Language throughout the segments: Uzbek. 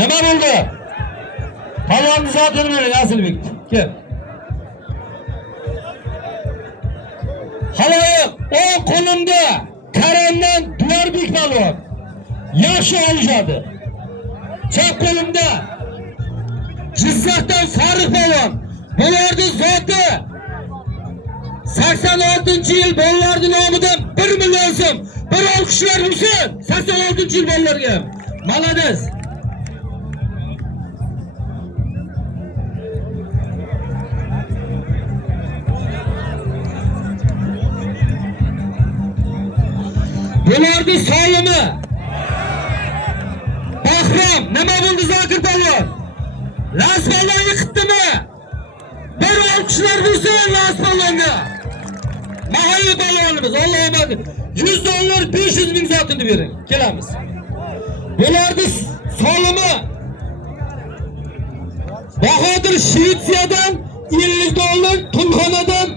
Nima bo'ldi? Palonni zotini bering Asilbek. Kel. Haloyiq, o'ng qo'limda Karamdan Duarbek palvon. Yaxshi olishadi. Chap qo'limda Jizzaxdan Farruh palvon. Bularni zoti 86-yil bolalarni nomidan 1 million so'm. Bir olqishlar bo'lsin. 86-yil bolalarga. Malades. Bularni solimi. Bahrom, nima bo'ldi Zokir palvon? Las palvon yiqitdimi? Bir olqishlar bo'lsin Las palvonga. Mahalliy palvonimiz, Alloh omad. 100 dollar 500 ming zotini bering. Kelamiz. Bularni solimi. Bahodir Shvetsiyadan 50 dollar, Tulxonadan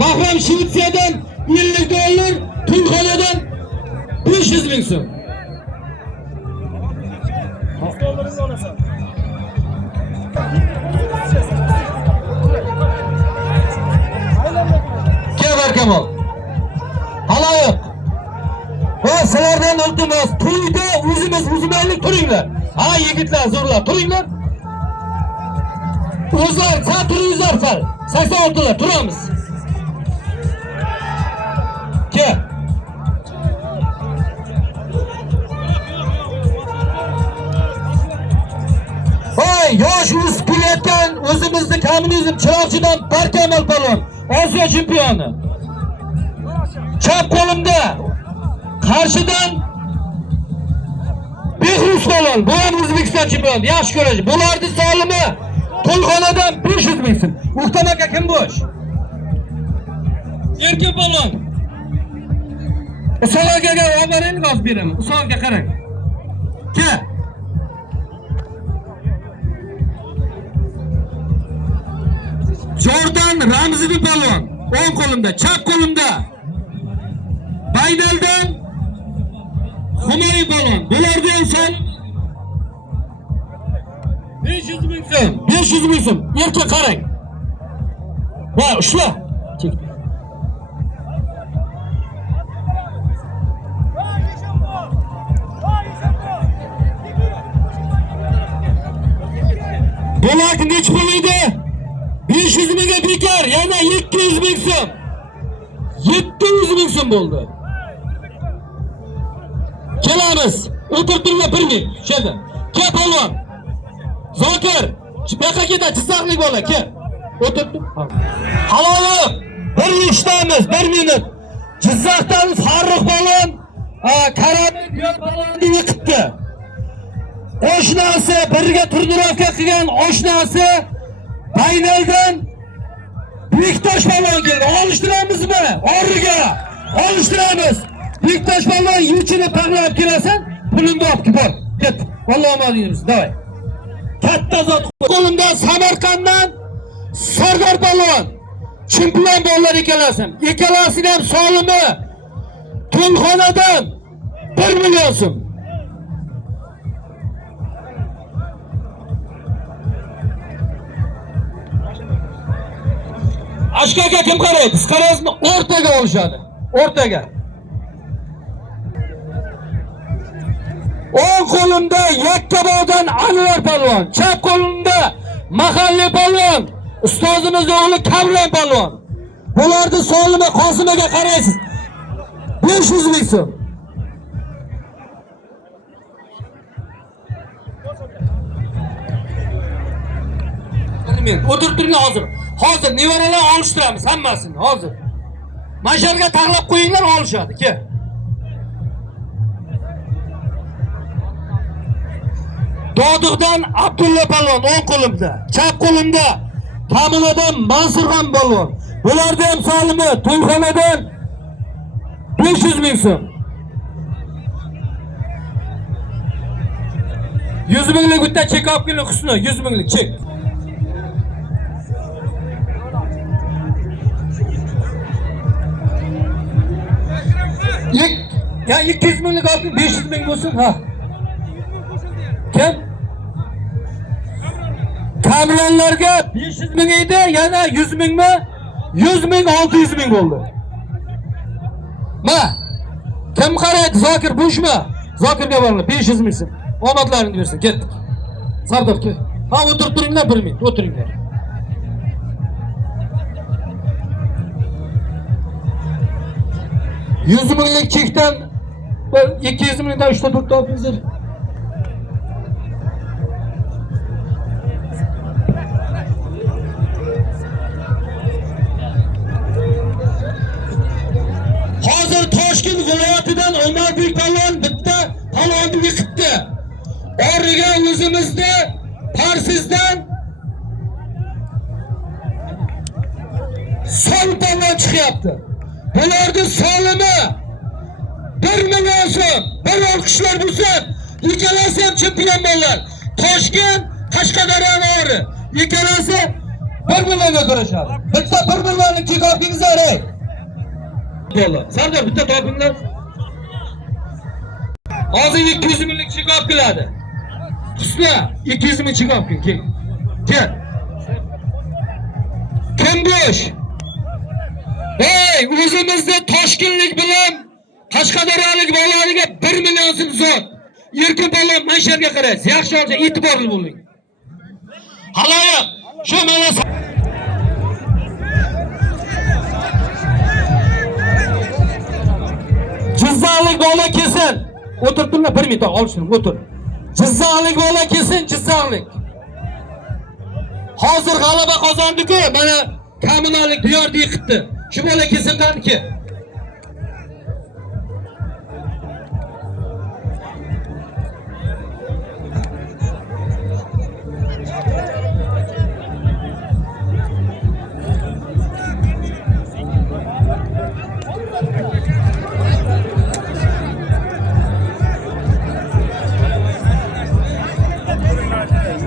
Bahrom Shvetsiyadan 50 dollar, Tulxonadan 500 ming so'm. Kevarkamol. Haloyiq. Va sizlardan iltimos, to'yda o'zimizlik turinglar. Ha, yigitlar, zo'rlar, turinglar. O'zlar, sen turinglar sal. 86lar turamiz. Kel. Yosh o'sib kelayotgan o'zimizni kommunizm chiroqchidan Barkamol palvon, Osiyo chempioni. Chap qo'limda Qarshidan Behruz palvon, bu ham O'zbekiston chempioni, yaxshi ko'rash. Bularni solimi Tulxonadan 500 ming so'm. O'xtam aka kim bo'sh? Erkin palvon. Usolga obaring g'oz beraman. Usolga qarang. Ke. Jordan Ramziy palvon, o'ng qo'limda, chap qo'limda Baynaldan Xumayi palvon. Bularga ham son 500 ming so'm. 500 ming so'm. Erkin qarang. Va ushla. Chek. Bular nech pulida? 500 mingga bekor, yana 200 ming so'm. 700 ming so'm bo'ldi. Kelamiz. O'tirtinglar 1 ming. Shunda. Kel palvon. Zokir, chiqaqa ketdi, Jizzaxlik bola, kel. O'tirdim. Haloyiq. Bir ishtamiz, 1 minut. Jizzaxdan Farruh palvon, Karam palvonni yiqitdi. Oshnasi, birga turnirovka qilgan oshnasi Baynaldan Bektosh palvon keldi. Olishtiramizmi? O'rniga. Olishtiramiz. Bektosh palvon yuchini paqlab kelasan, pulingni olib bor. Ket. Alloh omadingiz. Davay. Katta zot qo'limda Samarqanddan Sardor palvon. Chempion bolalar ekalasin. Ekalasini ham solimi Tulxonadan 1 million so'm. Ashkaga kim qaraydi? Siz qarasizmi? O'rtaga olishadi. O'rtaga. O'ng qo'limda Yakkabog'dan Anvar palvon, chap qo'limda mahalliy palvon, ustozimiz o'g'li Kamron palvon. Bularni solimi Qosimaga qaraysiz. 500 ming so'm. O'tirib hozir. Hozir nevaralar olishtiramiz hammasini, hozir. Masharga taqlab qo'yinglar, olishadi. Kel. Dodiqdan Abdulla palvon o'ng qo'limda, chap qo'limda Taminadan Mansurxon palvon. Bularni ham solimi Tulxonadan 500 ming so'm. 100 minglik bitta chek olib keling Husni, 100 minglik chek. Ya 200 minglik olib 500 ming bo'lsin, ha. Kim? Kamronlarga 500 ming edi, yana 100 mingmi? 100 ming 600 ming bo'ldi. Ma, kim qaraydi? Zokir Bushmi? Zokirga boringlar, 500 ming so'm. Omadlaringni bersin, ketdik. Sardor kel. Ha, o'tirib turinglar 1 minut, o'tiringlar. $100 minglik chekdan 200 mingdan 3 ta 4 ta olinglar. Hozir Toshkent viloyatidan Omorbek palon bitta palonni yiqitdi. Origa o'zimizda Parsizdan son palon chiqyapti. Bularning solimi 1 million so'm. Bir olqishlar bo'lsin. Ikkalasi ham chempion bo'llar. Toshkent, Qashqadaryo ori. Ikkalasi 1 millionga kurashadi. Bitta 1 millionlik kikokingiz aray. Bo'ldi. Sardor bitta topinglar. Hozir 200 minglik chekop qiladi. Husna 200 ming chekop kel. Kel. Kim bo'sh? Hey, o'zimizda Toshkentlik bilan Qashqadaryolik bolalarga 1 million so'm zot. Erkin palon mansharga qaraysiz. Yaxshi olsa e'tiborli bo'ling. Haloyiq, shu mana Jizzaxlik bola kelsin. O'tiribdilar 1 minut olishdim, o'tir. Jizzaxlik bola kelsin, Jizzaxlik. Hozir g'alaba qozondik-ku, mana kommunallik diyorda yiqitdi. Shu bola kelsin qaniki.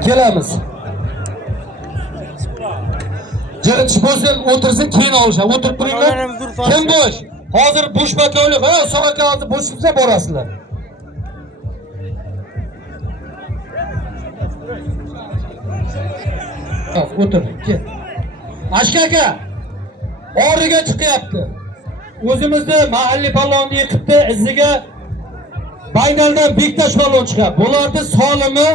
Kelamiz. Jirinchi bo'lsin, o'tirsin, keyin olishadi. O'tirib turinglar. Kim bo'sh? Hozir bo'sh bakovlik, ha, so'g'aka hozir bo'sh bo'lsa borasizlar. O'tir, kel. Ashka aka, origa chiqyapti. O'zimizda mahalliy palonni yiqitdi, iziga Baynaldan Bektash palon chiqadi. Bularning solimi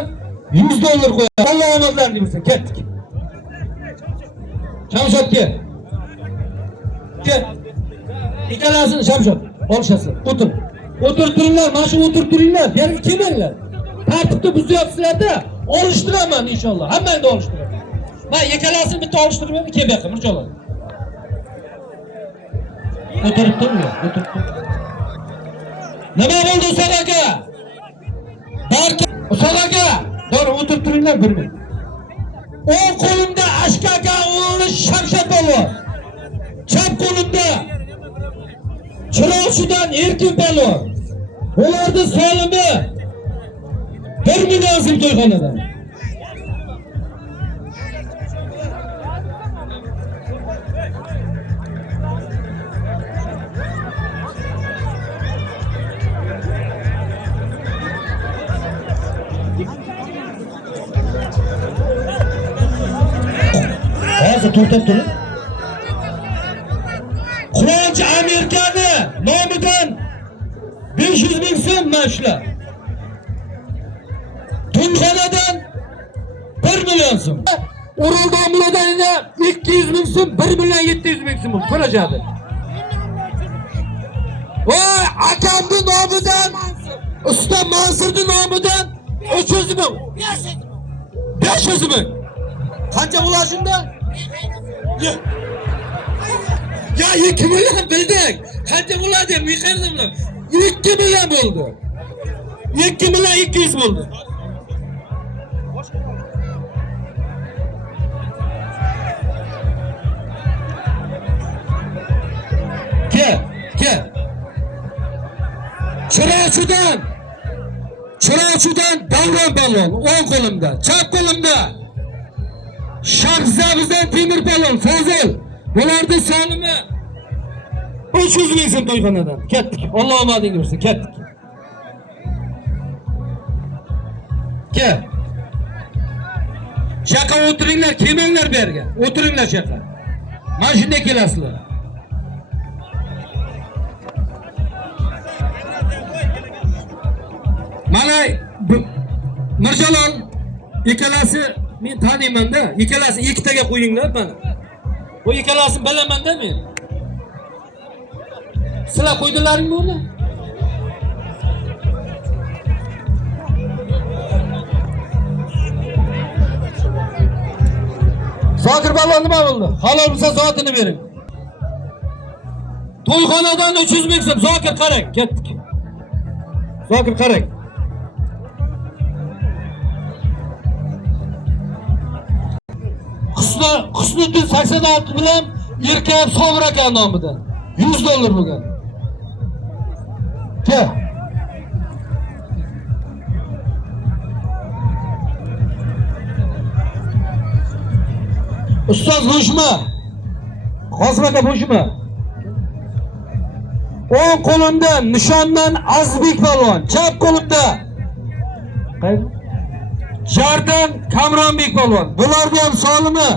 $100 qo'yadi. Alloh omadlarini bersin. Ketdik. Shamshod kel. Kel. Ikkalasini Shamshod olishasizlar. O'tir. O'tir turinglar, mana shu o'tir turinglar. Yerga kelmanglar. Tartibni buzyapsizlar-da, olishtiraman inshaalloh. Hammangni olishtiraman. Men ikkalasini bitta olishtirmayman, kel bu yoqqa, mircholar. O'tirib turinglar, o'tirib tur. Nima bo'ldi Usoq aka? Barka Usoq aka, doğru o'tirib turinglar 1 minut. O'ng qo'limda Ashka aka o'g'li Shamshod polvon. Chap qo'limda Chiroqchidan Erkin polvon. Ularning solimi 1 million so'm to'yxonadan. Hozir to'xtab turing. Quvonch Amerikani nomidan 500 ming so'm mashlar. To'yxonadan 1 million so'm. O'rol domladan 200 ming so'm, 1 million 700 ming so'm kurashadi. Voy, akamning nomidan, usta Mansurning nomidan 300 ming. 500 ming. Qancha bo'ladi shunda? Ya 2 million bildik. Qancha bo'ladi? Miqardim bilan. 2 million bo'ldi. 2 million 200 bo'ldi. Kel. Chiroqchidan Davron palon o'ng qo'limda, chap qo'limda Shahzabizdan Temir palon Fozil. Bularning sonimi 300 ming so'm to'yxonadan. Ketdik. Alloh omadingni bersin, ketdik. Gel. Şaka oturunlar, kiminglar berge? Oturunlar şaka. Maşinde kelasizlar. Mana Mirjalol ikkalasi men taniyman-da. Ikkalasi ikkitaga qo'yinglar mana. Bu ikkalasini bilaman-da men. Sizlar qo'ydilaringmi uni? Zokir balon nima bo'ldi? Halol bo'lsa zotini bering. To'yxonadan 300 ming so'm. Zokir qarang, ketdik. Zokir qarang. Husniddin 86 bilan Erkab Sobir aka nomidan $100 bo'lgan. Kel. Ustoz bo'shmi? Qosim aka bo'shmi? O'ng qo'limda nishondan Azbek polvon, chap qo'limda Jardan Kamronbek polvon. Bularga ham solimi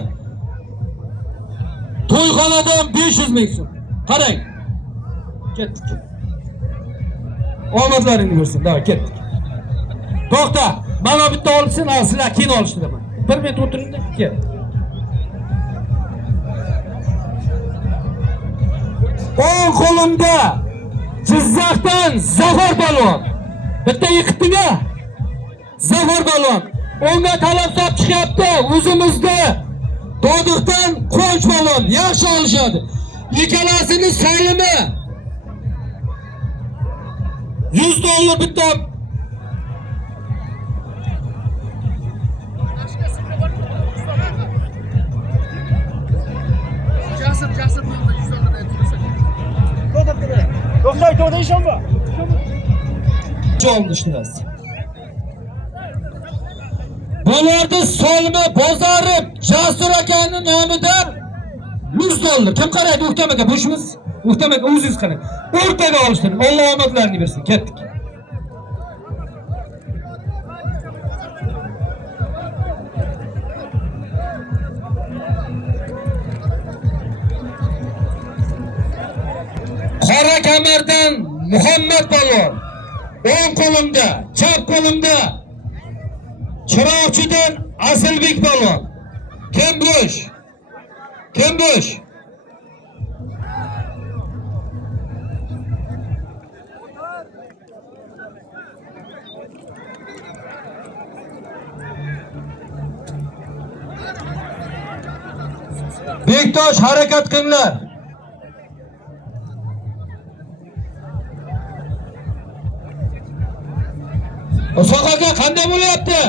to'yxonadan 500 ming so'm. Qarang. Ketdik. Omadlaringni bersin. Davay ketdik. To'xta. Mana bitta olsin, sizlar keyin olishdiraman. 1 minut o'tiringda, kel. O'ng qo'limda Jizzaxdan Zafar polvon. Bitta yiqitdinga. Zafar polvon. Unga talab solib chiqyapti. O'zimizda Dodiqdan Quvonch polvon yaxshi olishadi. Ikkalasini solimi $100 bitta. Jasur bo'ldi $100 To'xtay, to'da ishonma. Oldi ishtirasi. Bularni solma bozori Jasur akaning nomidan $100. Kim qaraydi O'ktam aka? Bo'shimiz. O'ktam aka o'zingiz qarang. O'rtaga olishdir. Alloh omadlarini bersin. Ketdik. Qora kamardan Muhammad polvon. O'ng qo'limda, chap qo'limda Chiroqchidan Asilbek polvon. Kim bo'sh? Kim bo'sh? Bektosh harakat qilinglar. Uzoq aka qanday bo'lyapti?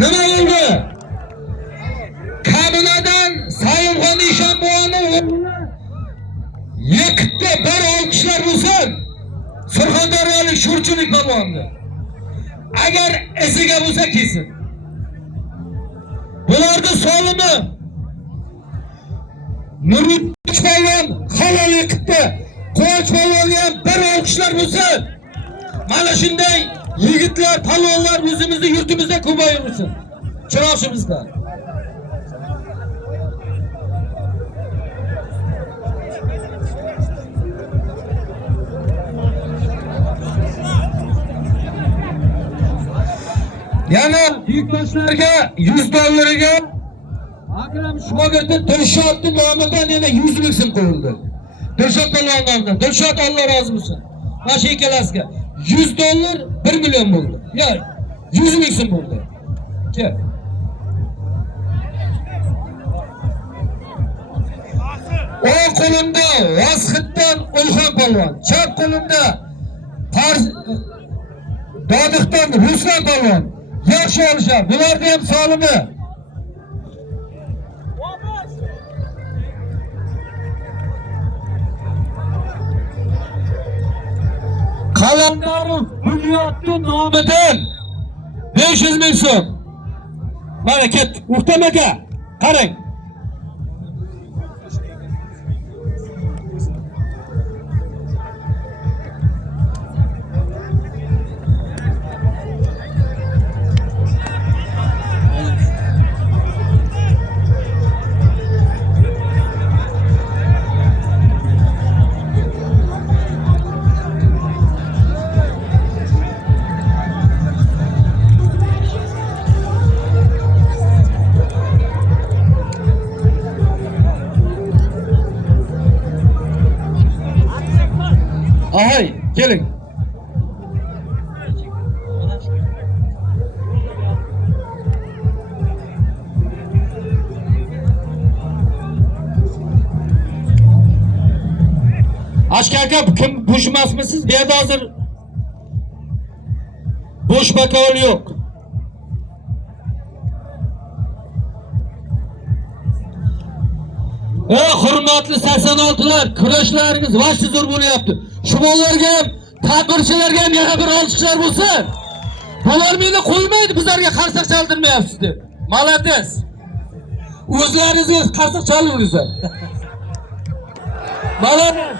Nima bo'ldi? Kabinadan Sayilxon Eshonboyni yiqitdi. Bir olqishlar bo'lsin. Surxondaryolik Shurchilik polvonni. Agar esiga bo'lsa kelsin. Bularni solimi Nuriddin polvon halol yiqitdi. Quvonch polvonga ham bir olqishlar bo'lsin. Mana shunday yigitlar, polvonlar o'zimizning yurtimizda ko'paysin. Chiroqchimizda. Yana yurtdoshlarga $100 Akram Shogirdi Dilshodning nomidan yana 100 ming so'm qo'yildi. Dilshod polvon nomidan. Dilshod Alloh rozi bo'lsin. Mana shu ikkalasiga $100 $1 million bo'ldi. Ya 100 ming so'm bo'ldi. Kel. O'ng qo'limda Vasxitdan Ulxon polvon, chap qo'limda Dodiqdan Ruslan polvon. Yaxshi olishar. Bularni ham solimi. Qalandarov Bunyodning nomidan 500 ming so'm. Mana ketdik. O'ktam aka, qarang. Keling. Aşk aka kim boş emasmisiz? Bu yerda hozir boş bakovul yo'q. Hurmatli 86lar, kurashlaringiz vaqti zo'r bo'lyapti. Shu bolalarga ham, tadbirchilarga ham yana bir olqishlar bo'lsin. Bular meni qo'ymaydi, bizlarga qarsak chaldirmayapsiz deb. Malades. O'zlaringiz qarsak chalingizlar. Malades.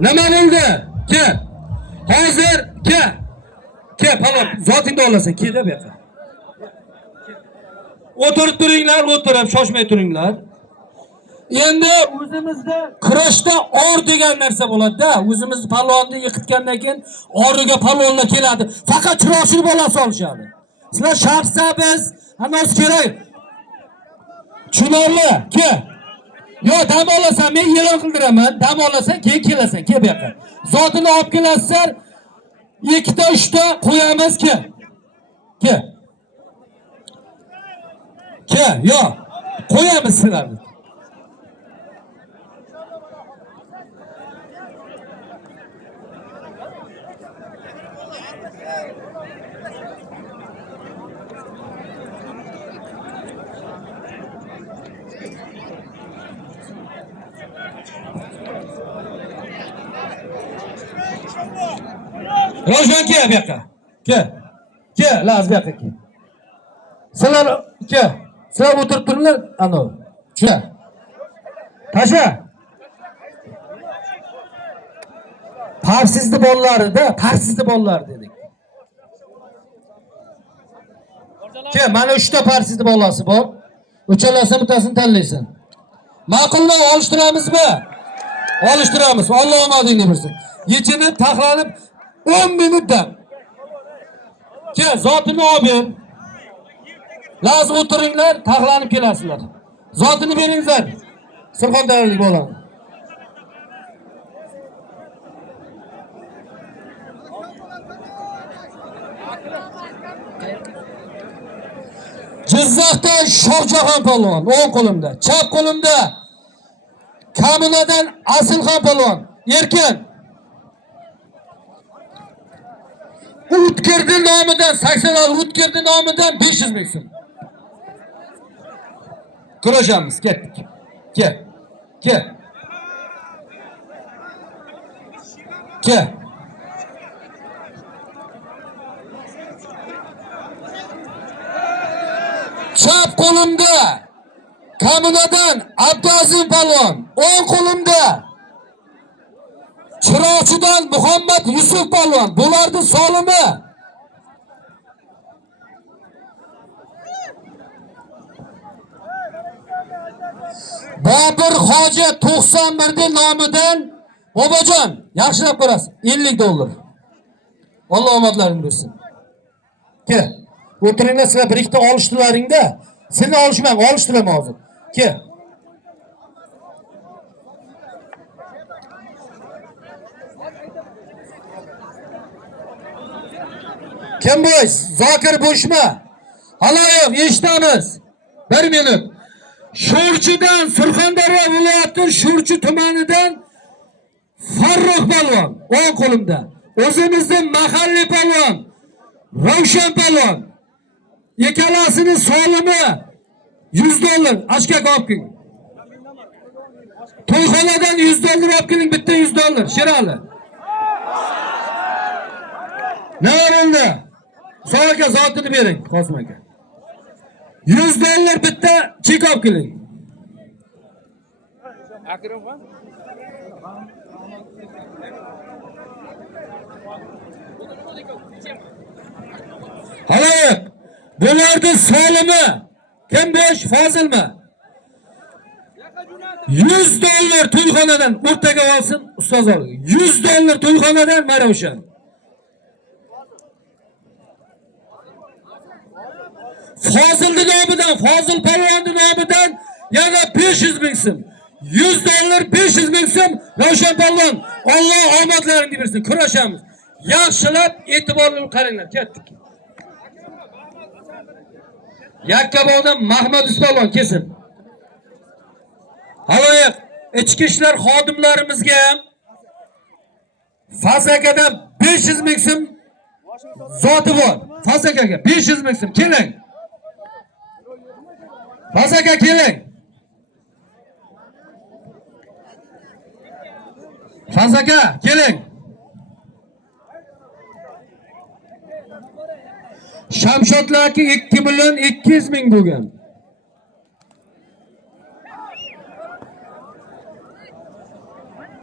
Nima bo'ldi? Ke. Hozir ke. Ke, palon, zotingda olasan, ke deb yo'q. O'tirib turinglar, o'tirib, shoshmay turinglar. Endi o'zimizda kurashda or degan narsa bo'ladi-da. O'zimiz palonni yiqitgandan keyin origa palonlar keladi. Faqat chiroqchilik bolasi olishadi. Sizlar shaxsabbiz, hammasi kerak. Tushunarli? Ke. Yo, dam olasan, men e'lon qildiraman. Dam olasan, keyin kelasan, ke bu yoqqa. Zotini olib kelasizlar. 2 ta 3 ta qo'yamiz, ke. Ke. Ke, yo, qo'yamiz sizlarni. Rojvan ke bu yoqqa. Ke. Ke, laz bu yoqqa ke. Sizlar ke. Sizlar o'tirib turinglar, ana. Shu. Tasha. Parsizni bolalarida, parsizni bolalar dedik. Ke, mana 3 ta parsizni bolasi bor. Uchalasini bittasini tanlaysan. Ma'qullar olishtiramizmi? Olishtiramiz. Alloh omadingni bersin. Yechinib, taxlanib 10 minutdan. Ke, zotini olib lazım o'tiringlar, taxlanib kelasizlar. Zotini beringizlar. Surxondaryolik bo'ladi. Jizzaxda Shohjahon polvon, o'ng qo'limda, chap qo'limda Kaminadan Asilxon polvon, erkin. Utkirdi nomidan 86 Utkirdi nomidan 500 ming so'm. Kurashamiz, ketdik. Ke. Ke. Ke. Chap qo'limda Kaminadan Abdazim polvon, o'ng qo'limda Chiroqchidan Muhammad Yusuf polvon, bularning solimi. Bobur Hoji 91 nomidan Bobojon, yaxshilab ko'rasiz, 50 dollar. Alloh omadlarini bersin. Ke, o'tiringlar, sizlar bir ikkita olishdilaringda, sizni olishmang, olishtiraman hozir. Ke. Kim bo'sh? Zokir bo'shma. Haloyiq, eshitamiz. 1 minut. Sho'rchidan, Surxondaryo viloyati Sho'rchi tumanidan Farruh polvon, o'ng qo'limda. O'zimizning mahalliy polvon, Ravshan polvon. Ikkalasining solimi 100 dollar. Ashkak olib keling. To'yxonadan 100 dollar olib keling, bitta 100 dollar. Sherali. Nima bo'ldi? So'raka zotini bering, Qosim aka. 100 dollar bitta chek olib keling. Akramxon. Haloyiq. Bularning solimi kim bo'sh? Fozilmi? 100 dollar to'yxonadan o'rtaga olsin, ustoz ol. 100 dollar to'yxonadan Maravshan. Fozilning nomidan, Fozil polvonning nomidan yana 500 ming so'm. 100 dollar 500 ming so'm Ravshan polvon. Alloh omadlarini bersin. Kurashamiz. Yaxshilab e'tiborli qaranglar. Ketdik. Yakkabog'dan Mahmud Uspolvon kelsin. Haloyiq ichki ishlar xodimlarimizga ham Fazakadan 500 ming so'm zoti bor. Fazakaga 500 ming so'm keling. Fazaka keling. Fazaka keling. Shamshodlarga 2 million 200 ming bo'lgan.